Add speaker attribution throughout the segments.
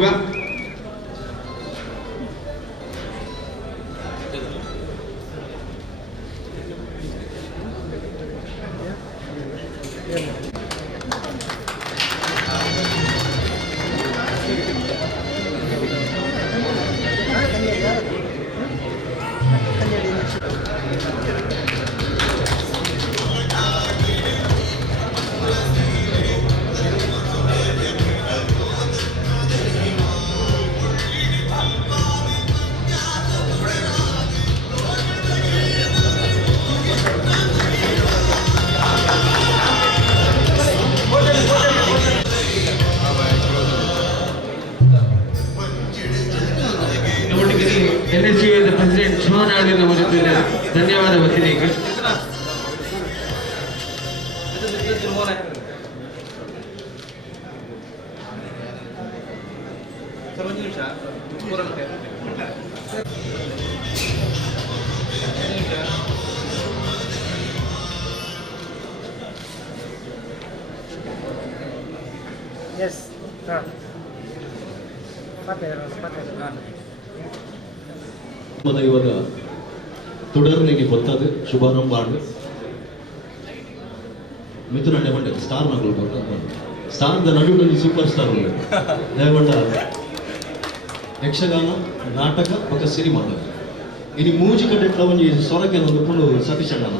Speaker 1: 怎
Speaker 2: 么？ಎನ್ S president ಶಿವನ್ ಆಗಿ ನಮ್ಮ ಜೊತೆ ಧನ್ಯವಾದ ವಕೀಲಿಗೆ
Speaker 3: ಎಸ್ ಹಾಂ ಮತ್ತೆ ಮತ್ತೆ ಹಾಂ
Speaker 4: ದೈವದ തുടർന്നിനി പൊത്തത് ശുഭാരംഭാണ് ಮಿಥುನ ನೆಮಂಡೆ ಸ್ಟಾರ್ ಮಗಳು ಬರ್ತಾರೆ ಸ್ಟಾರ್ ದ ನಡುವಿನಲ್ಲಿ ಸೂಪರ್ ಸ್ಟಾರ್ ಉಂಟು ದಯಗೊಂಡ ಯಕ್ಷಗಾನ ನಾಟಕ ಮತ್ತು ಸಿನಿಮಾ ಇನಿ ಮೂಜಿ ಕಡೆಟ್ಲ ಒಂಜಿ ಸೊರಕೆ ಒಂದು ಪುಂಡು ಸತೀಶ್ ಅಣ್ಣನ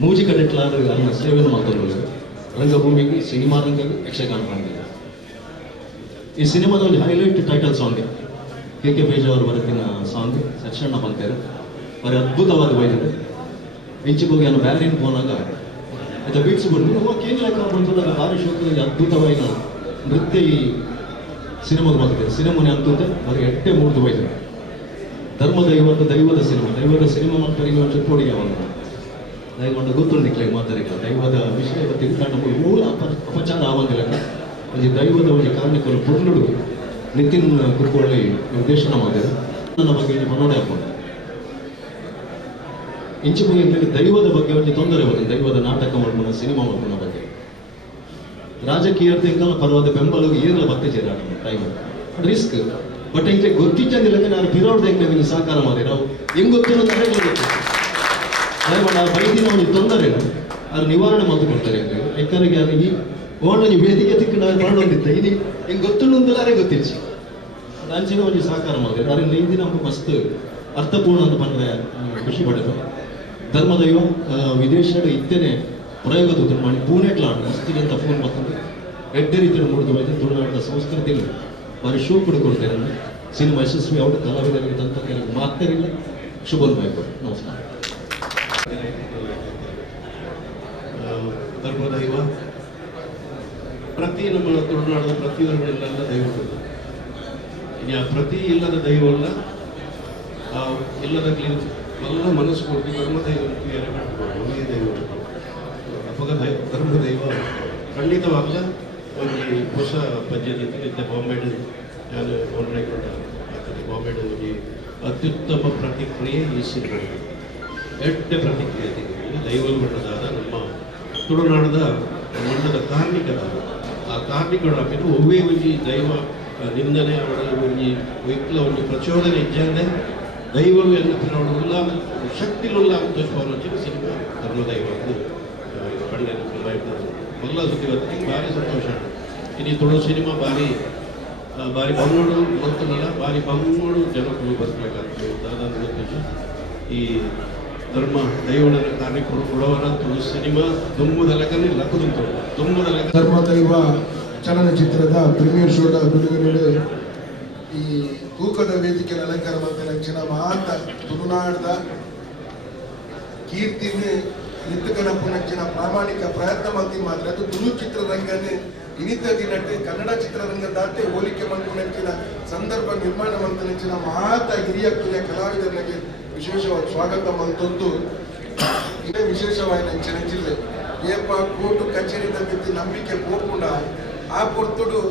Speaker 4: ಮೂಜಿ ಕಡೆಟ್ಲ ಅನ್ನ ಸೇವೆಯನ್ನು ಮಾತಾಡೋದು ರಂಗಭೂಮಿಗೆ ಸಿನಿಮಾ ರಂಗಕ್ಕೆ ಯಕ್ಷಗಾನ ರಂಗ ಈ ಸಿನಿಮಾದ ಒಂದು highlight title song K K ಬೇಜ ಅವರು ಬರೆದಿನ ಸಾಂಗ್ ಸಕ್ಷಣ ಬಂತೇರು. మరి ಅದ್ಭುತವಾದ ಬೈದಿದೆ ಹೆಂಚಿಗೋಗಿ ನಾನು ಬ್ಯಾರಿನ್ ಹೋನಾಗ ಅದು ಬೀಟ್ಸ್ ಬಂದು ಕೇಂದ್ರ ಬಂದಾಗ ಭಾರಿ ಶೋಕದಲ್ಲಿ ಅದ್ಭುತವಾದ ನೃತ್ಯ ಈ ಸಿನಿಮಾದ ಬಂದಿದೆ ಸಿನಿಮಾನೇ ಅಂತೂತೆ ಅವ್ರಿಗೆ ಎಟ್ಟೆ ಮೂರ್ದು ಹೋಯ್ತು ಧರ್ಮ ದೈವದ ದೈವದ ಸಿನಿಮಾ ದೈವದ ಸಿನಿಮಾ ಮಾಡ್ತಾರೆ ಇನ್ನೊಂದು ಅವನು ದಯಗೊಂಡು ಗೊತ್ತುಂಡಿಕ್ಲೆ ಮಾತಾಡಿಕ ದೈವದ ವಿಷಯ ತಿಳ್ಕೊಂಡು ಮೂಲ ಅಪ, ಅಪಚಾರ ಆವಂಗಿಲ್ಲ. ಒಂದು ದೈವದ ಒಂದು ಕಾರಣಕ್ಕೆ ಪುರ್ನುಡು ನಿತಿನ್ ಕುರ್ಕೊಳ್ಳಿ ನಿರ್ದೇಶನ ನಮಗೆ ನನ್ನ ಬಗ್ಗೆ ಮನೋಡೆ ಹಾಕೊಂಡು ಇಂಚು ಬಗ್ಗೆ ದೈವದ ಬಗ್ಗೆ ಒಂದು ತೊಂದರೆ ಬಂದಿದೆ ದೈವದ ನಾಟಕ ಮಾಡ್ಕೊಂಡು ಸಿನಿಮಾ ಮಾಡ್ಕೊಂಡ ಬಗ್ಗೆ. ರಾಜಕೀಯ ತಿಂಕಲ ಪರ್ವದ ಬೆಂಬಲ ಬಗ್ಗೆ ಬರ್ತಿದ್ದೀರ ಟೈಮ್ ರಿಸ್ಕ್ ಬಟ್ ಇಂಕೆ ಗೊತ್ತಿಚ್ಚಂದಿಲ್ಲ ನಾನು ಪಿರೋಡ್ ಹೆಂಗೆ ಸಹಕಾರ ಮಾಡಿ ನಾವು ಹೆಂಗ್ ಗೊತ್ತಿರೋ ಬೈದಿನ ಒಂದು ತೊಂದರೆ ಅದು ನಿವಾರಣೆ ಮಾಡಿಕೊಡ್ತಾರೆ ಯಾಕಂದ್ರೆ ಈ ಓಣಿ ವೇದಿಕೆ ತಿಕ್ಕು ನಾನು ಮಾಡೋದಿತ್ತ ಇನಿ ಹೆಂಗ್ ಗೊತ್ತುಂಡು ಅಂದಲಾರೆ ಗೊತ್ತಿಲ್ಲ ಅಂಚಿನ ಒಂದು ಸಹಕಾರ ಮಾಡಿದ್ರು ಅದರಿಂದ ಇಂದಿನ ದಿನ ನಮ್ಗೆ ಮಸ್ತ್ ಅರ್ಥಪೂರ್ಣ ಅಂತ ಬಂದ್ರೆ ಖುಷಿ ಪಡೆದು. ಧರ್ಮದೈವ ವಿದೇಶದ ಇತ್ತೇನೆ ಪ್ರಯೋಗದ ಮಾಡಿ. ಪೂನೆಟ್ಲಾಂಡ್ ಮಸ್ತಿಗೆ ಅಂತ ಫೋನ್ ಬರ್ತದೆ ಎಡ್ಡೆ ರೀತಿಯಲ್ಲಿ ಮುಡಿದು ಹೋಯ್ತು. ತುಳುನಾಡಿನ ಸಂಸ್ಕೃತಿಯಲ್ಲಿ ಬಾರಿ ಶೋ ಕೊಡ್ಕೊಡ್ತೇನೆ ಸಿನಿಮಾ ಯಶಸ್ವಿ ಅವರು ಕಲಾವಿದರಿಗೆ ತಂತ ಕೆಲವು ಮಾತೇರಿಲ್ಲ ಶುಭ ಬೇಕು ನಮಸ್ಕಾರ.
Speaker 5: ಧರ್ಮದೈವ ಪ್ರತಿ ನಮ್ಮ ತುಳುನಾಡದ ಪ್ರತಿಯೊಂದರಲ್ಲೆಲ್ಲ ದೈವಗಳು ಯಾ ಪ್ರತಿ ಇಲ್ಲದ ದೈವವಲ್ಲ ಆ ಇಲ್ಲದ ಎಲ್ಲ ಮನಸ್ಸು ಕೊಟ್ಟು ಧರ್ಮದೈವ ಒಳ್ಳೆಯ ದೈವ ಅಪಗ ಧರ್ಮ ದೈವ ಖಂಡಿತವಾಗಲ ಒಂದು ಹೊಸ ಪದ್ಧತಿ ಬಾಂಬೆ ಬಾಂಬೆಡ್ ನಾನು ಒಳ್ಳೆ ಆಗ್ತದೆ ಬಾಂಬೆಡ್ ಒಂದು ಅತ್ಯುತ್ತಮ ಪ್ರತಿಕ್ರಿಯೆ ಈ ಸಿನಿಮಾ ಎಟ್ಟ ಪ್ರತಿಕ್ರಿಯೆ ತೆಗೆದು ದೈವಲ್ಮಠದಾದ ನಮ್ಮ ತುಳುನಾಡದ ಮಂಡದ ಕಾರ್ಮಿಕರಾದ ಆ ಅಪ್ಪಿನ ಒವ್ವೇ ಒಂಜಿ ದೈವ ನಿಂದನೆ ಅವರ ಒಂಜಿ ವಿಕ್ಲ ಒಂದು ಪ್ರಚೋದನೆ ಇಜ್ಜಂದೆ ದೈವವು ಎಲ್ಲ ತಿನ್ನೋಡು ಉಲ್ಲಾಮ ಶಕ್ತಿಲುಲ್ಲ ತೋರಿಸುವ ಸಿನಿಮಾ ಧರ್ಮದೈವ ಅಂತ ಮೊದಲ ಸುದ್ದಿ ಇವತ್ತಿಗೆ ಭಾರಿ ಸಂತೋಷ. ಇನ್ನು ತುಳು ಸಿನಿಮಾ ಭಾರಿ ಭಾರಿ ಬಂಗೋಡು ಗೊತ್ತಲ್ಲ ಬಾರಿ ಬಮ್ಮೋಡು ಜನಗಳು ಬರ್ಬೇಕಾಗ್ತದೆ. ಉದ್ದೇಶ. ಈ ಧರ್ಮ ದೈವಗಳ ಕಾರ್ಯಕ್ರಮ ಕೊಡವರ ತುಳು ಸಿನಿಮಾ ದುಮ್ಮುದಲಕನೇ ಲಕ್ಕದುಂಟು ಧರ್ಮ,
Speaker 6: ದೈವ, ಚಲನಚಿತ್ರದ ಪ್ರೀಮಿಯರ್ ಶೋದ ಬಿಡುಗಡೆ ಈ ತೂಕದ ವೇದಿಕೆಯ ಅಲಂಕಾರ ಮತ್ತು ಲಕ್ಷಣ ಮಾತ ತುಳುನಾಡದ ಕೀರ್ತಿನೇ ನಿತ್ತಕನ ಪುನಚ್ಚಿನ ಪ್ರಾಮಾಣಿಕ ಪ್ರಯತ್ನ ಮಾಡಿ ಮಾತ್ರ. ಅದು ತುಳು ಚಿತ್ರರಂಗನೇ. ಇನಿತ ದಿನಟ್ಟೆ ಕನ್ನಡ ಚಿತ್ರರಂಗ ದಾಟೆ ಹೋಲಿಕೆ ಮಂತ್ರಿನ ಸಂದರ್ಭ ನಿರ್ಮಾಣ ಮಂತ್ರಿನ ಮಾತ ಹಿರಿಯ ಕಲಾವಿದರಿಗೆ ವಿಶೇಷವಾದ ಸ್ವಾಗತ ಮಂತೊಂದು ಇದೇ ವಿಶೇಷವಾಗಿ ನಂಚಿನ ಜಿಲ್ಲೆ ಏಪ ಕೋರ್ಟ್ ಕಚೇರಿ ತಗ್ಗಿದ್ದು ನಂಬಿಕೆ ಪೋಪುಂಡ ಆ ಪೊರ್ತುಡು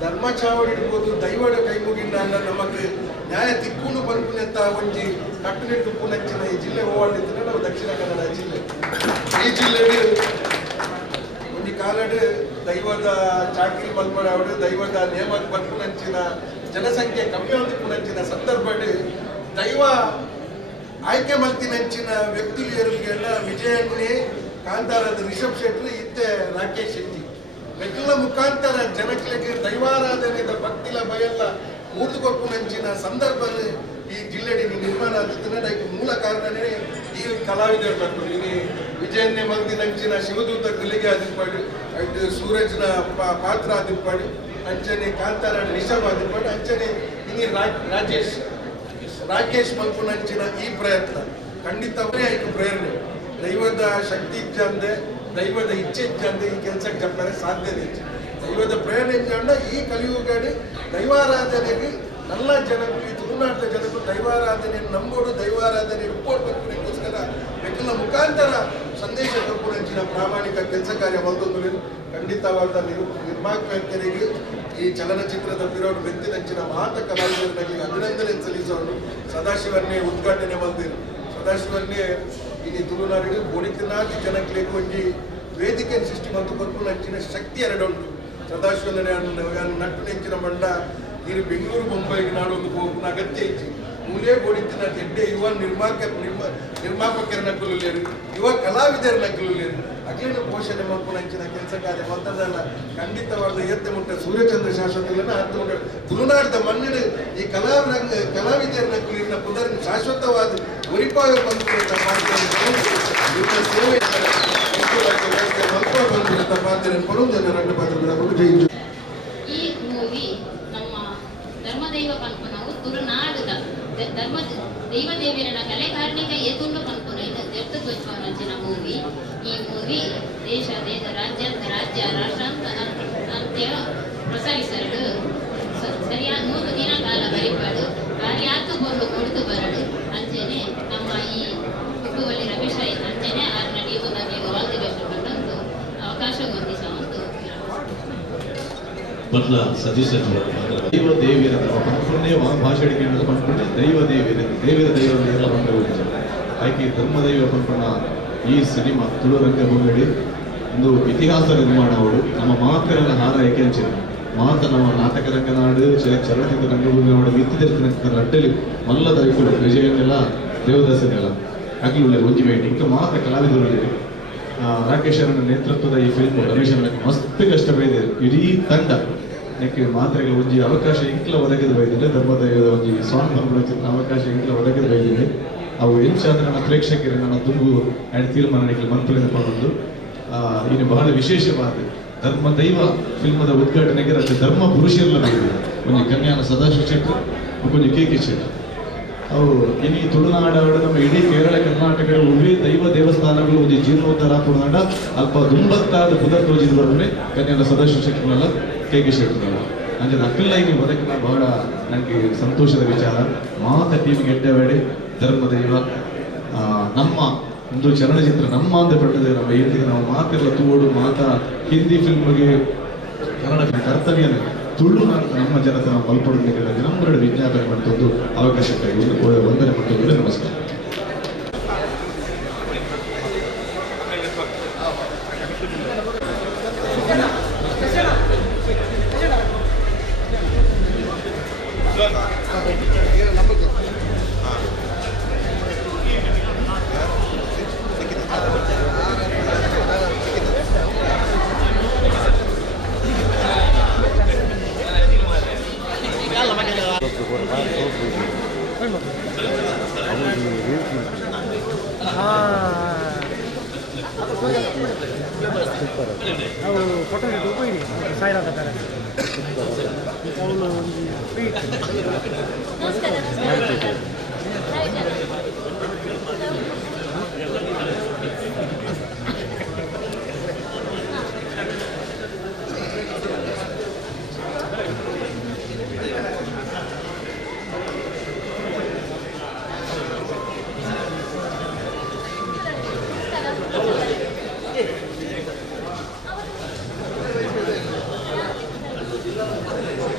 Speaker 6: ಧರ್ಮ ಚಾವಡಿ ಇಡ್ಬೋದು ದೈವಡ ಕೈ ಮುಗಿಂಡ ಅನ್ನ ನಮಗೆ ನ್ಯಾಯ ತಿಕ್ಕೊಂಡು ಬಂದ್ಪುನೆತ್ತ ಒಂಜಿ ಕಟ್ಟುನಿಟ್ಟು ಪುನಂಚಿನ ಈ ಜಿಲ್ಲೆ ಹೋವಾಡಿದ್ರೆ ನಾವು ದಕ್ಷಿಣ ಕನ್ನಡ ಜಿಲ್ಲೆ. ಈ ಜಿಲ್ಲೆ ಒಂಜಿ ಕಾಲಡು ದೈವದ ಚಾಕರಿ ಬಲ್ಪಡ ದೈವದ ನೇಮಕ್ ಬದುಕುನಂಚಿನ ಜನಸಂಖ್ಯೆ ಕಮ್ಮಿ ಒಂದು ಪುನಂಚಿನ ಸಂದರ್ಭ ದೈವ ಆಯ್ಕೆ ಮಲ್ತಿನಂಚಿನ ವ್ಯಕ್ತಿಗಳಿಗೆಲ್ಲ ವಿಜಯನ್ನೇ ಕಾಂತಾರದ ರಿಷಬ್ ಶೆಟ್ಟಿ, ಇತ್ತೆ ರಾಕೇಶ್ ಶೆಟ್ಟಿ. ಮೆಕ್ಕಲ ಮುಖಾಂತರ ಜನಕ್ಕೆ ದೈವಾರಾಧನೆದ ಭಕ್ತಿಲ ಭಯಲ್ಲ ಮೂಡಿದುಕೊಪ್ಪುನಂಚಿನ ಸಂದರ್ಭ ಈ ಜಿಲ್ಲೆಡಿ ನಿರ್ಮಾಣ ಆಗುತ್ತೆ ಅದಕ್ಕೆ ಮೂಲ ಕಾರಣನೇ ಈ ಕಲಾವಿದರು ಬಂದರು ಇಲ್ಲಿ ವಿಜಯನ್ನೇ ಮಲ್ದಿನಂಚಿನ ಶಿವದೂತ ಗಲಿಗೆ ಆದಿಪ್ಪಾಡು ಅಂಡ್ ಸೂರಜ್ನ ಪಾತ್ರ ಆದಿಪ್ಪಾಡು ಅಂಚನೆ ಕಾಂತಾರ ರಿಷಬ್ ಆದಿಪ್ಪಾಡು ಅಂಚನೆ ರಾ- ರಾಜೇಶ್. ರಾಕೇಶ್ ಮಲ್ಪುನಂಚಿನ ಈ ಪ್ರಯತ್ನ. ಖಂಡಿತವೇ ಆಯ್ತು, ಪ್ರೇರಣೆ. ದೈವದ ಶಕ್ತಿ ಇಚ್ಛಂದೆ ದೈವದ ಇಚ್ಛೆ ಇಚ್ಛೆ ಈ ಕೆಲಸಕ್ಕೆ ಬರ್ತಾರೆ ಸಾಧ್ಯತೆ ದೈವದ ಪ್ರೇರಣೆ ಈ ಕಲಿಯುಗಡಿ ದೈವಾರಾಧನೆಗೆ ಎಲ್ಲ ಜನಗಳು ಈ ತುಳುನಾಡಿನ ಜನಗಳು ದೈವಾರಾಧನೆಯನ್ನು ನಂಬೋಡು ದೈವಾರಾಧನೆ ಬರ್ಕೋಸ್ಕರ ವ್ಯಕ್ತಿಗಳ ಮುಖಾಂತರ ಸಂದೇಶ ತಪ್ಪುನಂಚಿನ ಪ್ರಾಮಾಣಿಕ ಕೆಲಸ ಕಾರ್ಯ ಹೊಲ್ದು ಖಂಡಿತವಾದ ನಿರ್ ನಿರ್ಮಾಪಕರಿಗೆ ಈ ಚಲನಚಿತ್ರದ ಪಿರೋಡ್ ಬೆತ್ತಿನಂಚಿನ ಮಾತ ಕಲಾವಿದರಲ್ಲಿ ಅಭಿನಂದನೆ ಸಲ್ಲಿಸೋರು ಸದಾಶಿವನ್ನೇ ಉದ್ಘಾಟನೆ ಬಂದಿರು ಸದಾಶಿವನ್ನೇ ಇಲ್ಲಿ ತುಳುನಾಡಿಗೆ ಬೋಣಿತನಾದಿ ಜನಕ್ಕೆ ಒಂಜಿ ವೇದಿಕೆ ಸೃಷ್ಟಿ ಮತ್ತು ಬರ್ಪುನಂಚಿನ ಶಕ್ತಿ ಎರಡುಂಟು ಸದಾಶಿವನೇ ನಟ್ಟು ನೆಂಚಿನ ಮಂಡ ಇಲ್ಲಿ ಬೆಂಗಳೂರು, ಮುಂಬೈಗೆ ನಾಡೊಂದು ಹೋಗುವ ಅಗತ್ಯ ಇತ್ತು ಮೂಲೇ ಬೋಡಿತ್ತಿನ ಎಡ್ಡೆ ಯುವ ನಿರ್ಮಾಕ ನಿರ್ಮಾಪಕರನ್ನ ನಿರ್ಮಾಪಕರ ನಕಲು ಲೇರು ಯುವ ಕಲಾವಿದರ ನಕಲು ಲೇರು ಅಗ್ಲಿನ ಪೋಷಣೆ ಮಾಡ್ಕೊಂಡಂಚಿನ ಕೆಲಸ ಕಾರ್ಯ ಮೊತ್ತದಲ್ಲ ಖಂಡಿತವಾದ ಎತ್ತೆ ಮುಟ್ಟ ಸೂರ್ಯಚಂದ್ರ ಶಾಶ್ವತಗಳನ್ನ ಅರ್ಥ ಮುಟ್ಟ ತುಳುನಾಡದ ಮಣ್ಣಿನ ಈ ಕಲಾವಿದ ಕಲಾವಿದರ ನಕಲಿನ ಪುನರ್ ಶಾಶ್ವತವಾದ ಉರಿಪಾಗ ಬಂಧುಗಳ ನಿಮ್ಮ ಸೇವೆ ಮಲ್ಪ ಪಾತ್ರ ಕೊಡುವುದು రెండు ಪಾತ್ರಗಳ ಜೈ
Speaker 1: ರಾಜ್ಯ ರಾಷ್ಟ್ರಾಂತ ಅಂತ್ಯ ಪ್ರಸರಿಸರಡು ಸರಿಯಾದ ಮೂರು ದಿನ ಕಾಲ ಬರಿಪಾಡು ಯಾಕೆ ಕೊಂಡು ಕೊಡುದು ಬರಡು ನಮ್ಮ ಈ ಕುಟುಂಬದಲ್ಲಿ ರಮೇಶ್ ಆಯ್ತು ಅಂಚೆನೆ ಆರು ನಟಿ ನನಗೆ ಆಲ್ ದಿ ಬೆಸ್ಟ್ ಒಂದು ಅವಕಾಶ ಹೊಂದಿಸ ಒಂದು
Speaker 7: ಮೊದಲ ಸಜೆಷನ್ ದೈವ ದೇವಿಯರ ಪಂಪನ್ನೇ ಭಾಷೆ ಪಂಪನ್ನೆ ದೈವ ದೇವಿಯರ ದೇವಿರ ದೈವ ಬಂದು ಆಯ್ಕೆ ಧರ್ಮ ದೈವ ಈ ಸಿನಿಮಾ ತುಳು ರಂಗಭೂಮಿಯಲ್ಲಿ ಒಂದು ಇತಿಹಾಸ ನಿರ್ಮಾಣ ಅವಳು ನಮ್ಮ ಮಾತರೆಲ್ಲ ಹಾರ ಏಕೆಂಚಿನ ಮಾತ ನಮ್ಮ ನಾಟಕ ರಂಗನಾಡು ಚಲನಚಿತ್ರ ರಂಗಭೂಮಿ ಅವಳು ಇತ್ತಿದ್ದ ಲಟ್ಟಲಿ ಮಲ್ಲ ದೈವಗಳು ವಿಜಯನೆಲ್ಲ ದೇವದಾಸನೆಲ್ಲ ಆಗ್ಲಿ ಒಂಜಿ ಬೇಟಿ ಇಂಕ ಮಾತ ಕಲಾವಿದರು ರಾಕೇಶ್ ಅವರ ನೇತೃತ್ವದ ಈ ಫಿಲ್ಮ್ ರಮೇಶ್ ಅವರ ಮಸ್ತ್ ಕಷ್ಟ ಬೈದಿದೆ. ಇಡೀ ತಂಡ. ನೆಕ್ಕೆ ಮಾತ್ರೆಗೆ ಒಂಜಿ ಅವಕಾಶ ಇಂಕ್ಲ ಒದಗಿದ ಬೈದಿದೆ. ಧರ್ಮದೈವದ ಒಂಜಿ ಸಾಂಗ್ ಚಿತ್ರ ಅವಕಾಶ ಇಂಕ್ಲ ಒದಗಿದ ಬೈದಿದೆ. ಅವು ಹೆಂಚಾದ್ರೆ ನಮ್ಮ ಪ್ರೇಕ್ಷಕರು ನನ್ನ ದುಂಬು ಆ್ಯಂಡ್ ತೀರ್ಮಾನ ನಿಕ್ಲಿ ಇನ್ನು ಬಹಳ ವಿಶೇಷವಾದ ಧರ್ಮ ದೈವ ಫಿಲ್ಮದ ಉದ್ಘಾಟನೆಗೆ ರಚೆ ಧರ್ಮ ಪುರುಷರೆಲ್ಲ ಬೈದಿದೆ ಒಂದು ಕನ್ಯಾನ ಸದಾಶಿವ ಶೆಟ್ಟರ್ ಕೊಂಚ ಕೆ ಕೆ ಶೆಟ್ಟರ್ ಅವರು ಇನಿ ತುಳುನಾಡು ನಮ್ಮ ಇಡೀ ಕೇರಳ, ಕರ್ನಾಟಕದ ಉಭಯ ದೈವ ದೇವಸ್ಥಾನಗಳು, ಒಂದು ಜೀರ್ಣೋದ್ಧಾರ ಪುರಾಣ ಅಲ್ಪ ದುಂಬತ್ತಾದ ಪುನರ್ ತೋಜಿದ ಬರೋದ್ರೆ ಕನ್ಯಾನ ಸದಾಶಿವ ಶೆಟ್ಟರ್ನಲ್ಲ ಕೆ ಕೆ ಶೆಟ್ಟರ್ನಲ್ಲ ಅಂದ್ರೆ ಅಕ್ಕಲ್ಲ ಇನಿ ಬದಕಿನ ಬಹಳ ನನಗೆ ಸಂತೋಷದ ವಿಚಾರ. ಮಾತ ಟೀಮ್ ಗೆಡ್ಡಬೇಡಿ ಧರ್ಮ ದೈವ ನಮ್ಮ ಒಂದು ಚಲನಚಿತ್ರ ನಮ್ಮ ಅಂತ ಪಟ್ಟದೆ, ನಮ್ಮ ಎಂದಿಗೆ ನಾವು ಮಾತೆಲ್ಲ ತೋಡು ಮಾತ, ಹಿಂದಿ ಫಿಲ್ಮ್ಗೆ ಕನ್ನಡ ಕರ್ತವ್ಯ ತುಳುನಾಡು ನಮ್ಮ ಜನತೆ ನಾವು ವಿನಮ್ರ ವಿಜ್ಞಾಪನೆ ಮಾಡ್ತದ್ದು ಅವಕಾಶಕ್ಕಾಗಿ ವಂದನೆ ಮಾಡ್ತದ್ದು ನಮಸ್ಕಾರ.
Speaker 3: ಸಾಯಿರಾದ